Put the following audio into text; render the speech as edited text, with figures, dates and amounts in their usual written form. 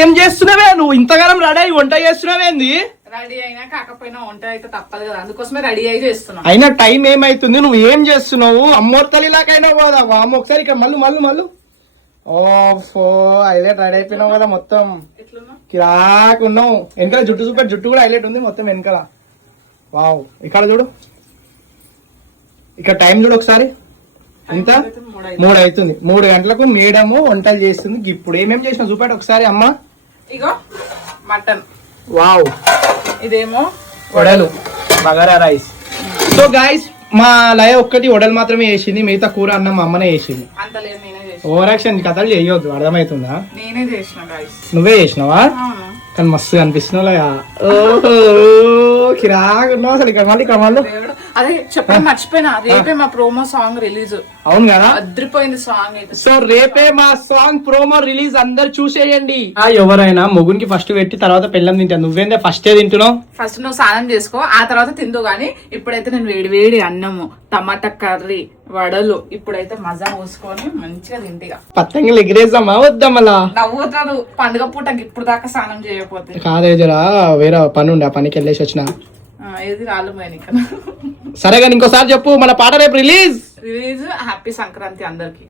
ఏం చేస్తున్నావే నువ్వు? ఇంతకాలం రెడీ అయ్యి వంట చేస్తున్నావేంది? రెడీ అయినా కాకపోయినా వంట అయితే తప్పదు కదా, అందుకోసమే రెడీ అయి చేస్తున్నాం. అయినా టైం ఏమైతుంది? నువ్వు ఏం చేస్తున్నావు? అమ్మోర్తలిలాకైనా పోదా అమ్మ. ఒకసారి ఇక్కడ మళ్ళీ ఓఫో హైలైట్ రెడీ అయిపోయినావు కదా మొత్తం. కిరాక్ ఉన్నావు. వెనకాల జుట్టు సూపర్, జుట్టు కూడా హైలైట్ ఉంది మొత్తం వెనకాల. వావ్. ఇక్కడ చూడు, ఇక్కడ టైం చూడు ఒకసారి. ఎంత? 3 అవుతుంది. 3 గంటలకు మేడము వంటలు చేస్తుంది. ఇప్పుడు ఏమేమి చేసినా చూపెట్టు ఒకసారి అమ్మ. ఇగో మటన్. వావ్. ఇదేమో వడలు, బగారా రైస్. సో గైస్ మా లయ ఒక్కటి వడలు మాత్రమే చేసింది, మిగతా కూర అన్నం మా అమ్మనే చేసింది. అంత లేదు, నేనే చేసిన. ఓవర్ యాక్షన్ కథలు చేయొద్దు, అర్థమవుతుందా? నేనే చేసిన గైస్. నువ్వే చేసినావా? అవును. కానీ మస్తు అనిపిస్తున్నావు లయ. కిరాకున్నావు అసలు. ఇక్కడ మళ్ళీ అదే చెప్పడం మర్చిపోయినా, రేపే మా ప్రోమో సాంగ్ రిలీజ్. అవును కదా, అద్రిపోయింది సాంగ్ అయితే. సో రేపే మా సాంగ్ ప్రోమో రిలీజ్, అందరు చూసేయండి. ఎవరైనా మొగునికి ఫస్ట్ పెట్టి తర్వాత పెళ్ళం తింటాను, నువ్వేందే ఫస్టే తింటున్నావు? ఫస్ట్ నువ్వు స్నానం చేసుకో, ఆ తర్వాత తిందు గానీ ఇప్పుడైతే నేను వేడి అన్నము, టమాటా కర్రీ, వడలు ఇప్పుడైతే మజా పోసుకొని మంచిగా తింటిగా. పతంగులు ఎగిరేద్దామా వద్దామలా? నవ్వుతాడు పండుగ పూటకి ఇప్పుడు దాకా స్నానం చేయకపోతే. కాదే జరా వేరే పని ఉండే, ఆ పనికి వెళ్ళేసి వచ్చిన. ఏది రాళ్ళు పోయిన. సరే కానీ ఇంకోసారి చెప్పు, మన పాట రేపు రిలీజ్. హ్యాపీ సంక్రాంతి అందరికి.